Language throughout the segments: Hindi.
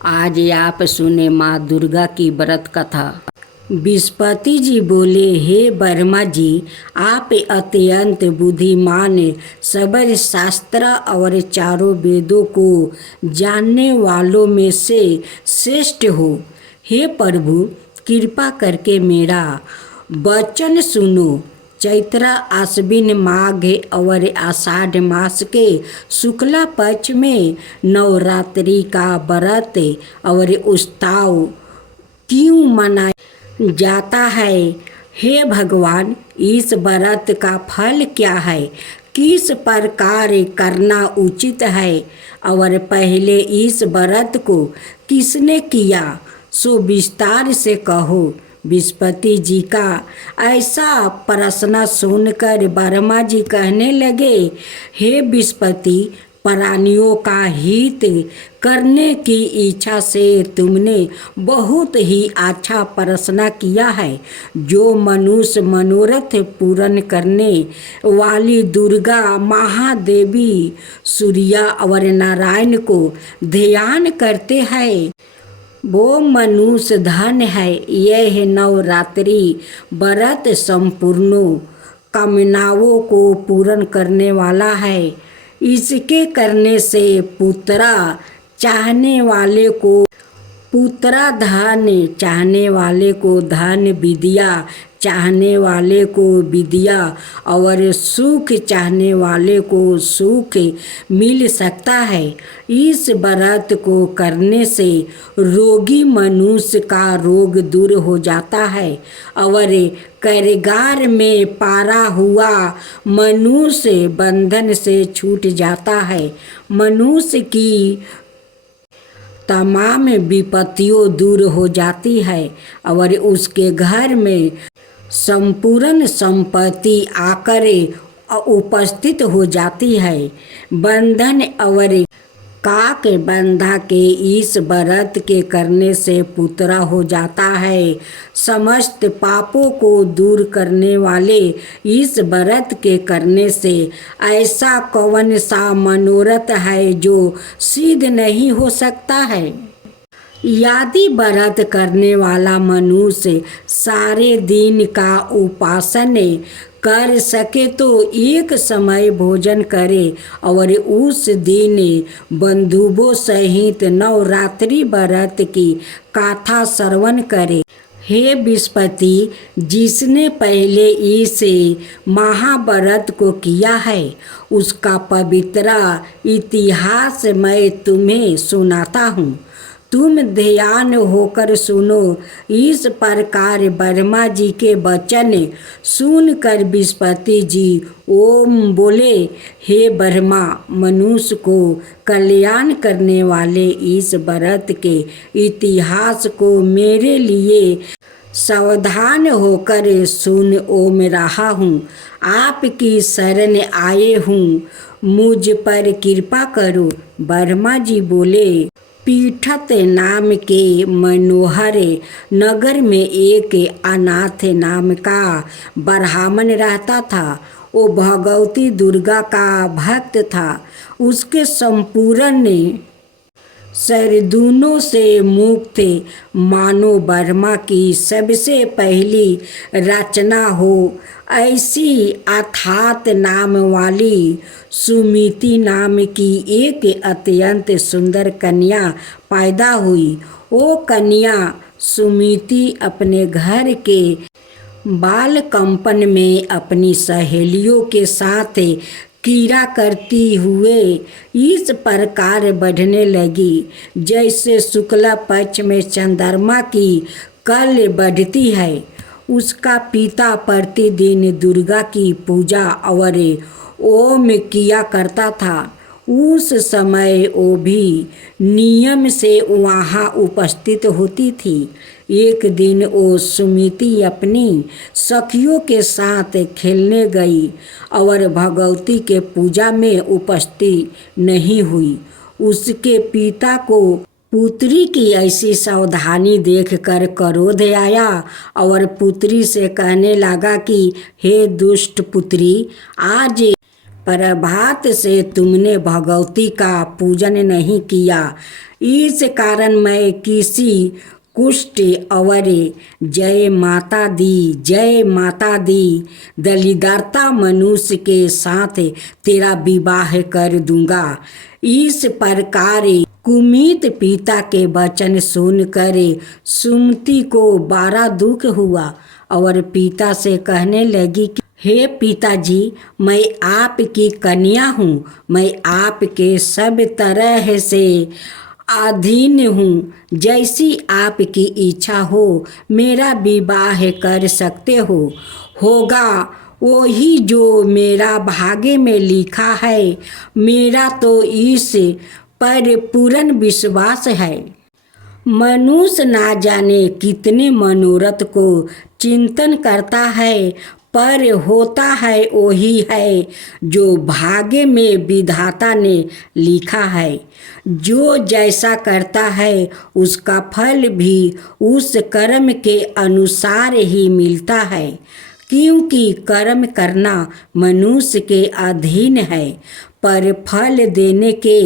आज आप सुने माँ दुर्गा की व्रत कथा। विस्पति जी बोले, हे ब्रह्मा जी, आप अत्यंत बुद्धिमान, सबर शास्त्र और चारों वेदों को जानने वालों में से श्रेष्ठ हो। हे प्रभु, कृपा करके मेरा वचन सुनो। चैत्र आश्विन माघ और आषाढ़ मास के शुक्ला पक्ष में नवरात्रि का व्रत और उत्सव क्यों मनाया जाता है? हे भगवान, इस व्रत का फल क्या है? किस प्रकार करना उचित है? और पहले इस व्रत को किसने किया, सो विस्तार से कहो। विस्पति जी का ऐसा प्रश्न सुनकर ब्रह्मा जी कहने लगे, हे विस्पति, प्राणियों का हित करने की इच्छा से तुमने बहुत ही अच्छा प्रश्न किया है। जो मनुष्य मनोरथ पूर्ण करने वाली दुर्गा महादेवी सूर्या और नारायण को ध्यान करते हैं, वो मनुष्य धन है। यह नवरात्रि व्रत संपूर्ण कामनाओं को पूर्ण करने वाला है। इसके करने से पुत्रा चाहने वाले को पुत्रा, धन चाहने वाले को धन, विद्या चाहने वाले को विद्या और सुख चाहने वाले को सुख मिल सकता है। इस व्रत को करने से रोगी मनुष्य का रोग दूर हो जाता है और कारागार में पारा हुआ मनुष्य बंधन से छूट जाता है। मनुष्य की तमाम विपत्तियों दूर हो जाती है और उसके घर में संपूर्ण संपत्ति आकर उपस्थित हो जाती है। बंधन और काक बंधा के इस व्रत के करने से पुत्रा हो जाता है। समस्त पापों को दूर करने वाले इस व्रत के करने से ऐसा कौन सा मनोरथ है जो सिद्ध नहीं हो सकता है? यदि व्रत करने वाला मनुष्य सारे दिन का उपासन कर सके तो एक समय भोजन करे और उस दिन बंधुओं सहित नवरात्रि व्रत की कथा श्रवण करे। हे विस्पति, जिसने पहले इस महाव्रत को किया है उसका पवित्र इतिहास मैं तुम्हें सुनाता हूँ। तुम ध्यान होकर सुनो। इस प्रकार ब्रह्मा जी के वचन सुनकर विस्पति जी ओम बोले, हे ब्रह्मा, मनुष्य को कल्याण करने वाले इस व्रत के इतिहास को मेरे लिए सावधान होकर सुन। ओम रहा हूँ, आपकी शरण आए हूँ, मुझ पर कृपा करो। ब्रह्मा जी बोले, पीठत नाम के मनोहर नगर में एक अनाथ नाम का ब्राह्मण रहता था। वो भगवती दुर्गा का भक्त था। उसके संपूर्ण शरदूनों से मुक्त मानो ब्रह्मा की सबसे पहली रचना हो ऐसी अर्थात नाम वाली सुमिति नाम की एक अत्यंत सुंदर कन्या पैदा हुई। वो कन्या सुमिति अपने घर के बाल कंपन में अपनी सहेलियों के साथ क्रीड़ा करती हुए इस प्रकार बढ़ने लगी जैसे शुक्ला पक्ष में चंद्रमा की कल बढ़ती है। उसका पिता प्रतिदिन दुर्गा की पूजा और ओम किया करता था। उस समय वो भी नियम से वहाँ उपस्थित होती थी। एक दिन वो सुमिति अपनी सखियों के साथ खेलने गई और भगवती के पूजा में उपस्थित नहीं हुई। उसके पिता को पुत्री की ऐसी सावधानी देखकर क्रोध आया और पुत्री से कहने लगा कि हे दुष्ट पुत्री, आज प्रभात से तुमने भगवती का पूजन नहीं किया। इस कारण मैं किसी कुष्ठ और जय माता दी दलिद्रता मनुष्य के साथ तेरा विवाह कर दूंगा। इस प्रकार कुमित पिता के वचन सुनकर सुमति को बड़ा दुख हुआ और पिता से कहने लगी कि हे पिताजी, मैं आपकी कन्या हूँ, मैं आपके सब तरह से अधीन हूँ। जैसी आपकी इच्छा हो मेरा विवाह कर सकते हो। होगा वही जो मेरा भाग्य में लिखा है। मेरा तो इस पर पूर्ण विश्वास है। मनुष्य ना जाने कितने मनोरथ को चिंतन करता है, पर होता है वही है जो भाग्य में विधाता ने लिखा है। जो जैसा करता है उसका फल भी उस कर्म के अनुसार ही मिलता है, क्योंकि कर्म करना मनुष्य के अधीन है, पर फल देने के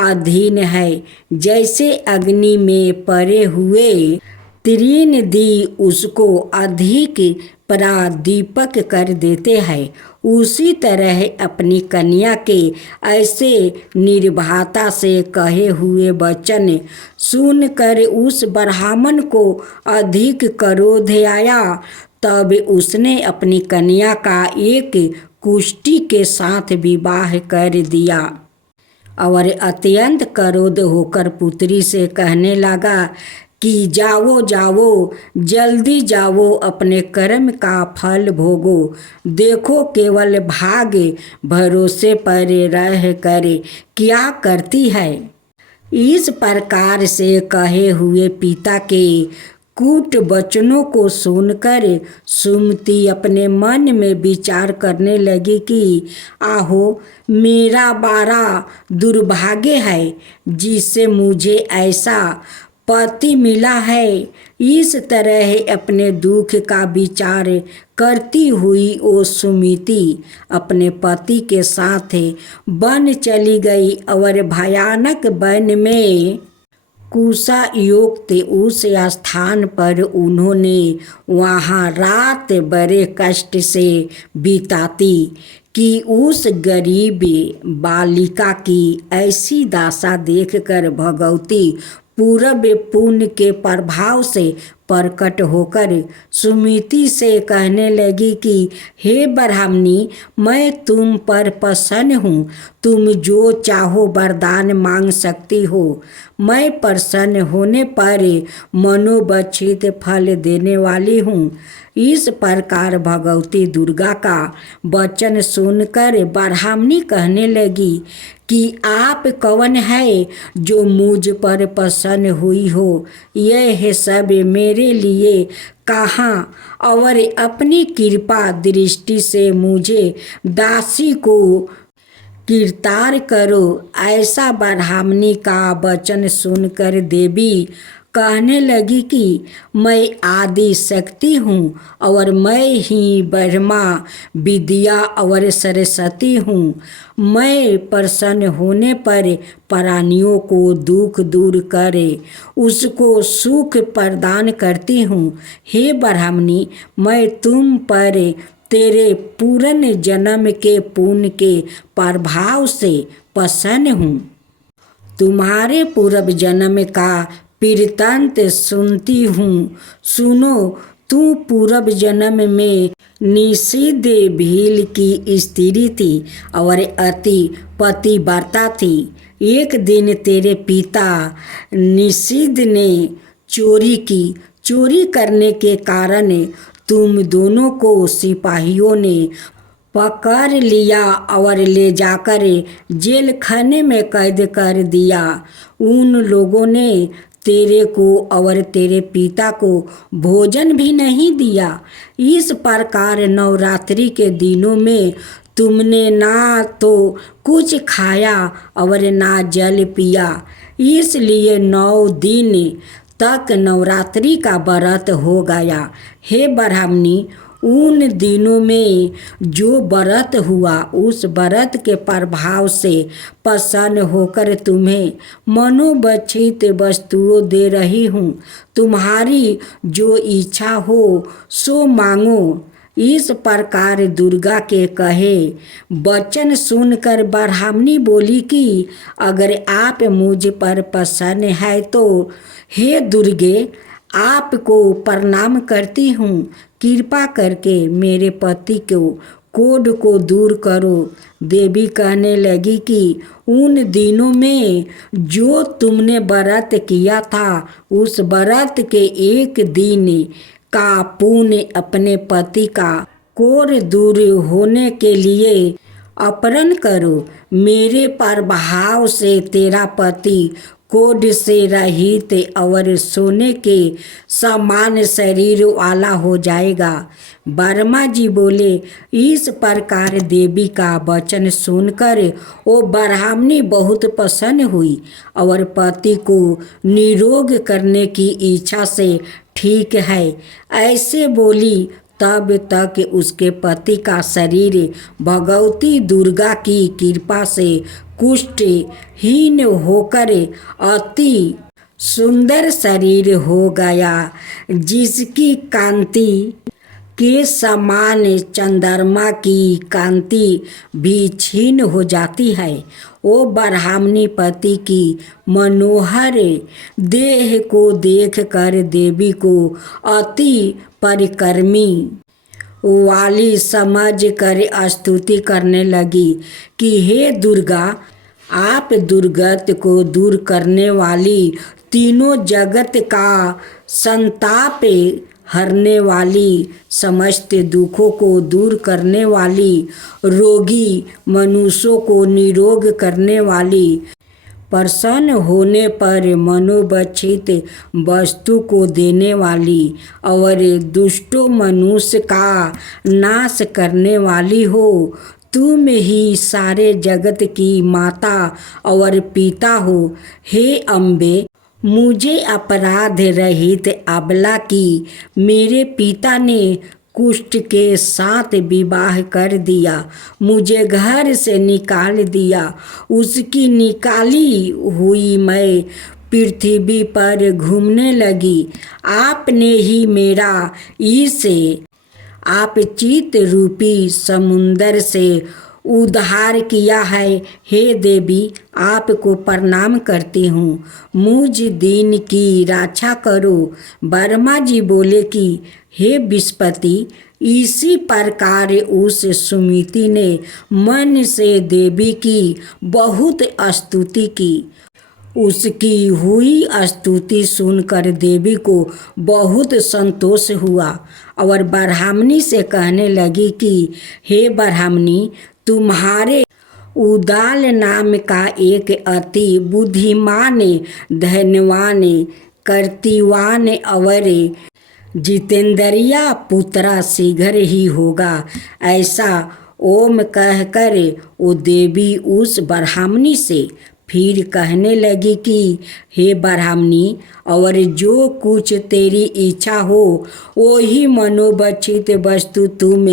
अधीन है। जैसे अग्नि में पड़े हुए तीन दी उसको अधिक प्रादीपक कर देते हैं, उसी तरह अपनी कन्या के ऐसे निर्भयता से कहे हुए वचन सुनकर उस ब्राह्मण को अधिक क्रोध आया। तब उसने अपनी कन्या का एक कुष्ठी के साथ विवाह कर दिया और अत्यंत क्रोध होकर पुत्री से कहने लगा कि जाओ जल्दी जाओ, अपने कर्म का फल भोगो। देखो केवल भाग्य भरोसे पर रह कर क्या करती है। इस प्रकार से कहे हुए पिता के कूट वचनों को सुनकर सुमति अपने मन में विचार करने लगी कि आहो, मेरा बड़ा दुर्भाग्य है जिससे मुझे ऐसा पति मिला है। इस तरह अपने दुख का विचार करती हुई वो सुमति अपने पति के साथ वन चली गई और भयानक वन में कुशा युक्त उस स्थान पर उन्होंने वहाँ रात बड़े कष्ट से बिताती कि उस गरीब बालिका की ऐसी दशा देखकर भगवती पूरब पुण्य के प्रभाव से प्रकट होकर सुमति से कहने लगी कि हे ब्राह्मणी, मैं तुम पर प्रसन्न हूँ। तुम जो चाहो वरदान मांग सकती हो। मैं प्रसन्न होने पर मनोवांछित फल देने वाली हूँ। इस प्रकार भगवती दुर्गा का वचन सुनकर ब्राह्मणी कहने लगी कि आप कौन है जो मुझ पर प्रसन्न हुई हो। यह सब मेरे लिए कहाँ और अपनी कृपा दृष्टि से मुझे दासी को गिरफ्तार करो। ऐसा ब्राह्मणी का वचन सुनकर देवी कहने लगी कि मैं आदि शक्ति हूँ और मैं ही ब्रह्मा विद्या और सरस्वती हूँ। मैं प्रसन्न होने पर प्राणियों को दुख दूर करे उसको सुख प्रदान करती हूँ। हे ब्राह्मणी, मैं तुम पर तेरे पूर्ण जन्म के पुण्य के प्रभाव से प्रसन्न हूँ। तुम्हारे पूर्व जन्म का वृत्तांत सुनती हूँ। सुनो, तू पूर्व जन्म में निषिद्ध भील की स्त्री थी और अति पतिव्रता थी। एक दिन तेरे पिता निषिद्ध ने चोरी की। चोरी करने के कारण तुम दोनों को सिपाहियों ने पकड़ लिया और ले जाकर जेल खाने में कैद कर दिया। उन लोगों ने तेरे को और तेरे पिता को भोजन भी नहीं दिया। इस प्रकार नवरात्रि के दिनों में तुमने ना तो कुछ खाया और ना जल पिया। इसलिए 9 दिन तक नवरात्रि का व्रत हो गया। हे ब्राह्मणी, उन दिनों में जो व्रत हुआ उस व्रत के प्रभाव से प्रसन्न होकर तुम्हें मनोवांछित वस्तुओं दे रही हूँ। तुम्हारी जो इच्छा हो सो मांगो। इस प्रकार दुर्गा के कहे वचन सुनकर ब्राह्मणी बोली कि अगर आप मुझ पर प्रसन्न है तो हे दुर्गे, आपको प्रणाम करती हूँ। कृपा करके मेरे पति को कोढ़ को दूर करो। देवी कहने लगी कि उन दिनों में जो तुमने व्रत किया था उस व्रत के एक दिन का पुण्य अपने पति का कोढ़ दूर होने के लिए अर्पण करो। मेरे प्रभाव से तेरा पति कोढ़ से रहित और सोने के समान शरीर वाला हो जाएगा। वर्मा जी बोले, इस प्रकार देवी का वचन सुनकर वो ब्राह्मणी बहुत प्रसन्न हुई और पति को निरोग करने की इच्छा से ठीक है ऐसे बोली। तब तक उसके पति का शरीर भगवती दुर्गा की कृपा से कुष्ठहीन होकर अति सुंदर शरीर हो गया, जिसकी कांति के समान चंद्रमा की कांति भी क्षीण हो जाती है। वो ब्राह्मणी पति की मनोहर देह को देखकर देवी को अति परिक्रमी वाली समझ कर स्तुति करने लगी कि हे दुर्गा, आप दुर्गत को दूर करने वाली, तीनों जगत का संताप हरने वाली, समस्त दुखों को दूर करने वाली, रोगी मनुष्यों को निरोग करने वाली, प्रसन्न होने पर मनोवांछित वस्तु को देने वाली और दुष्टों मनुष्य का नाश करने वाली हो। तुम ही सारे जगत की माता और पिता हो। हे अम्बे, मुझे अपराध रहित अबला की मेरे पिता ने कुष्ठ के साथ विवाह कर दिया, मुझे घर से निकाल दिया। उसकी निकाली हुई मैं पृथ्वी पर घूमने लगी। आपने ही मेरा इसे आप चित रूपी समुंदर से उद्धार किया है। हे देवी, आपको प्रणाम करती हूँ, मुझ दिन की रक्षा करो। वर्मा जी बोले कि हे विस्पति, इसी प्रकार उस सुमिति ने मन से देवी की बहुत स्तुति की। उसकी हुई स्तुति सुनकर देवी को बहुत संतोष हुआ और ब्राह्मणी से कहने लगी कि हे ब्राह्मणी, तुम्हारे उदाल नाम का एक अति बुद्धिमान, धनवान, कर्तिवान और जितेंद्रिया पुत्र शीघ्र ही होगा। ऐसा ओम कहकर वो देवी उस ब्राह्मणी से फिर कहने लगी कि हे ब्राह्मणी, और जो कुछ तेरी इच्छा हो वही मनोवांछित वस्तु तुम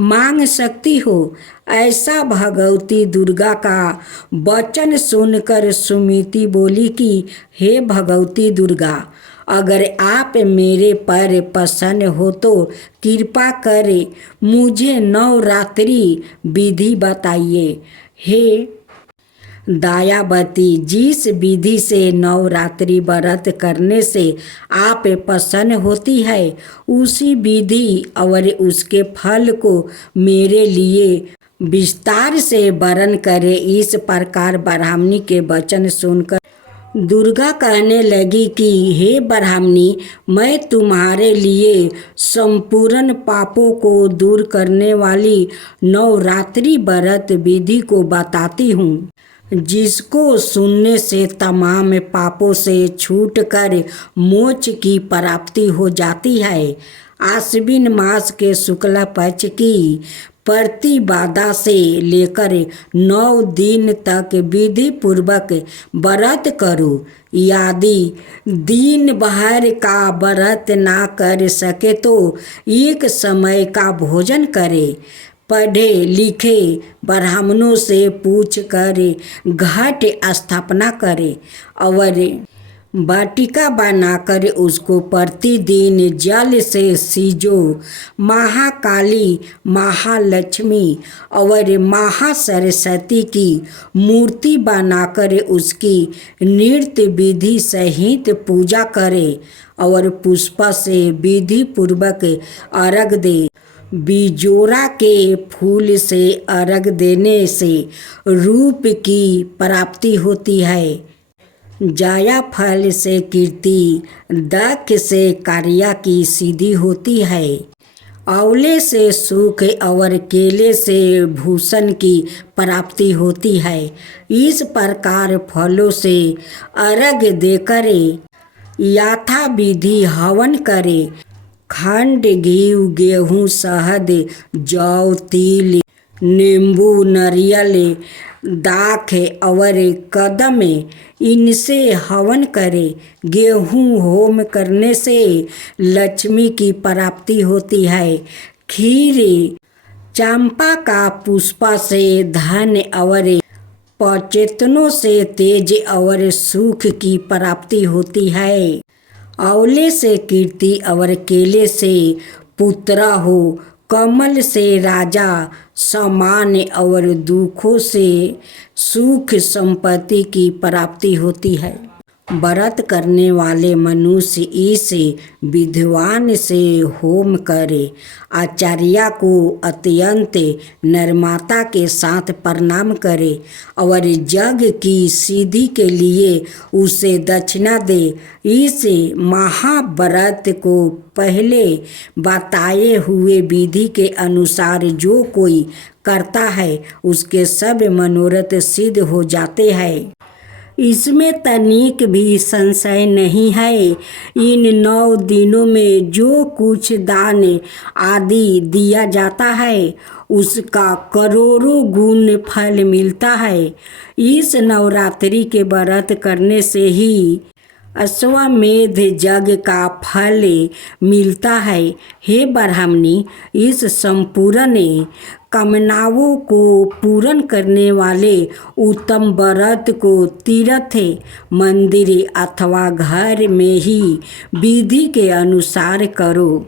मांग सकती हो। ऐसा भगवती दुर्गा का वचन सुनकर सुमिति बोली कि हे भगवती दुर्गा, अगर आप मेरे पर प्रसन्न हो तो कृपा करे मुझे नवरात्रि विधि बताइए। हे दयावती, जिस विधि से नवरात्रि व्रत करने से आप प्रसन्न होती है उसी विधि और उसके फल को मेरे लिए विस्तार से वर्णन करे। इस प्रकार ब्राह्मणी के वचन सुनकर दुर्गा कहने लगी कि हे ब्राह्मणी, मैं तुम्हारे लिए संपूर्ण पापों को दूर करने वाली नवरात्रि व्रत विधि को बताती हूँ, जिसको सुनने से तमाम पापों से छूटकर मोक्ष की प्राप्ति हो जाती है। आश्विन मास के शुक्ल पक्ष की प्रतिबाधा से लेकर 9 दिन तक विधि पूर्वक व्रत करो। यदि दिन भर का व्रत ना कर सके तो एक समय का भोजन करे। पढ़े लिखे ब्राह्मणों से पूछ कर घट स्थापना करे और वाटिका बनाकर उसको प्रतिदिन जल से सींचो। महाकाली, महालक्ष्मी और महासरस्वती की मूर्ति बनाकर उसकी नृत्य विधि सहित पूजा करे और पुष्प से विधि पूर्वक अर्घ दे। बिजोरा के फूल से अर्घ देने से रूप की प्राप्ति होती है। जाया फल से कीर्ति, दक्ष से कार्य की सिद्धि होती है। आंवले से सुख और केले से भूषण की प्राप्ति होती है। इस प्रकार फलों से अर्घ देकर यथा विधि हवन करे। खंड, घी, गेहूँ, शहद, जौ, तिल, नींबू, नारियल, दाख और कदम इनसे हवन करे। गेहूँ होम करने से लक्ष्मी की प्राप्ति होती है। खीर, चंपा का पुष्प से धन और पचेतनों से तेज और सुख की प्राप्ति होती है। आंवले से कीर्ति और केले से पुत्र हो। कमल से राजा सम्मान और दुखों से सुख संपत्ति की प्राप्ति होती है। व्रत करने वाले मनुष्य इस विद्वान से होम करे। आचार्य को अत्यंत नम्रता के साथ प्रणाम करे और यज्ञ की सिद्धि के लिए उसे दक्षिणा दे। इस महाव्रत को पहले बताए हुए विधि के अनुसार जो कोई करता है उसके सब मनोरथ सिद्ध हो जाते हैं। इसमें तनिक भी संशय नहीं है। इन 9 दिनों में जो कुछ दान आदि दिया जाता है उसका करोड़ों गुण फल मिलता है। इस नवरात्रि के व्रत करने से ही अश्वमेध यज्ञ का फल मिलता है। हे ब्राह्मणी, इस संपूर्ण कामनाओं को पूर्ण करने वाले उत्तम व्रत को तीर्थ, मंदिर अथवा घर में ही विधि के अनुसार करो।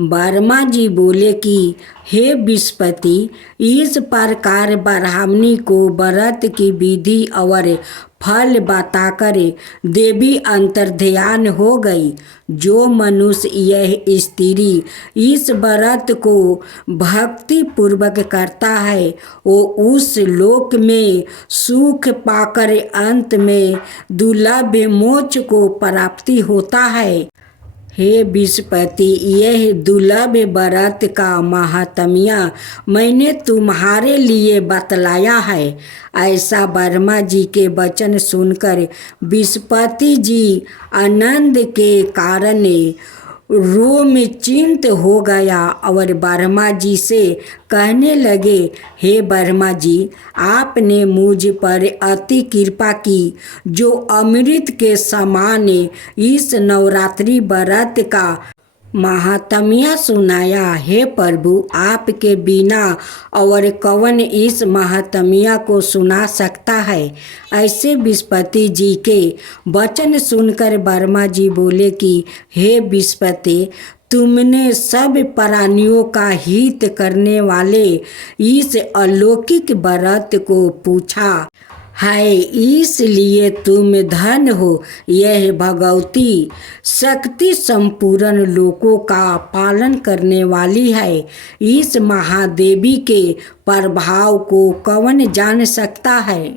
वर्मा जी बोले कि हे विस्पति, इस प्रकार ब्राह्मणी को व्रत की विधि और फल बताकर देवी अंतर्ध्यान हो गई। जो मनुष्य यह स्त्री इस व्रत को भक्ति पूर्वक करता है वो उस लोक में सुख पाकर अंत में दुर्लभ मोक्ष को प्राप्ति होता है। हे विस्पति, यह दुर्लभ व्रत का महात्म्य मैंने तुम्हारे लिए बतलाया है। ऐसा वर्मा जी के वचन सुनकर विस्पति जी आनंद के कारण रोमचिंत हो गया और वर्मा जी से कहने लगे, हे वर्मा जी, आपने मुझ पर अति कृपा की जो अमृत के समान इस नवरात्रि व्रत का महात्म्य सुनाया। हे प्रभु, आपके बिना और कौन इस महात्म्य को सुना सकता है। ऐसे विस्पति जी के वचन सुनकर वर्मा जी बोले कि हे विस्पति, तुमने सब प्राणियों का हित करने वाले इस अलौकिक व्रत को पूछा है, इसलिए तुम धन हो। यह भगवती शक्ति संपूर्ण लोकों का पालन करने वाली है। इस महादेवी के प्रभाव को कौन जान सकता है।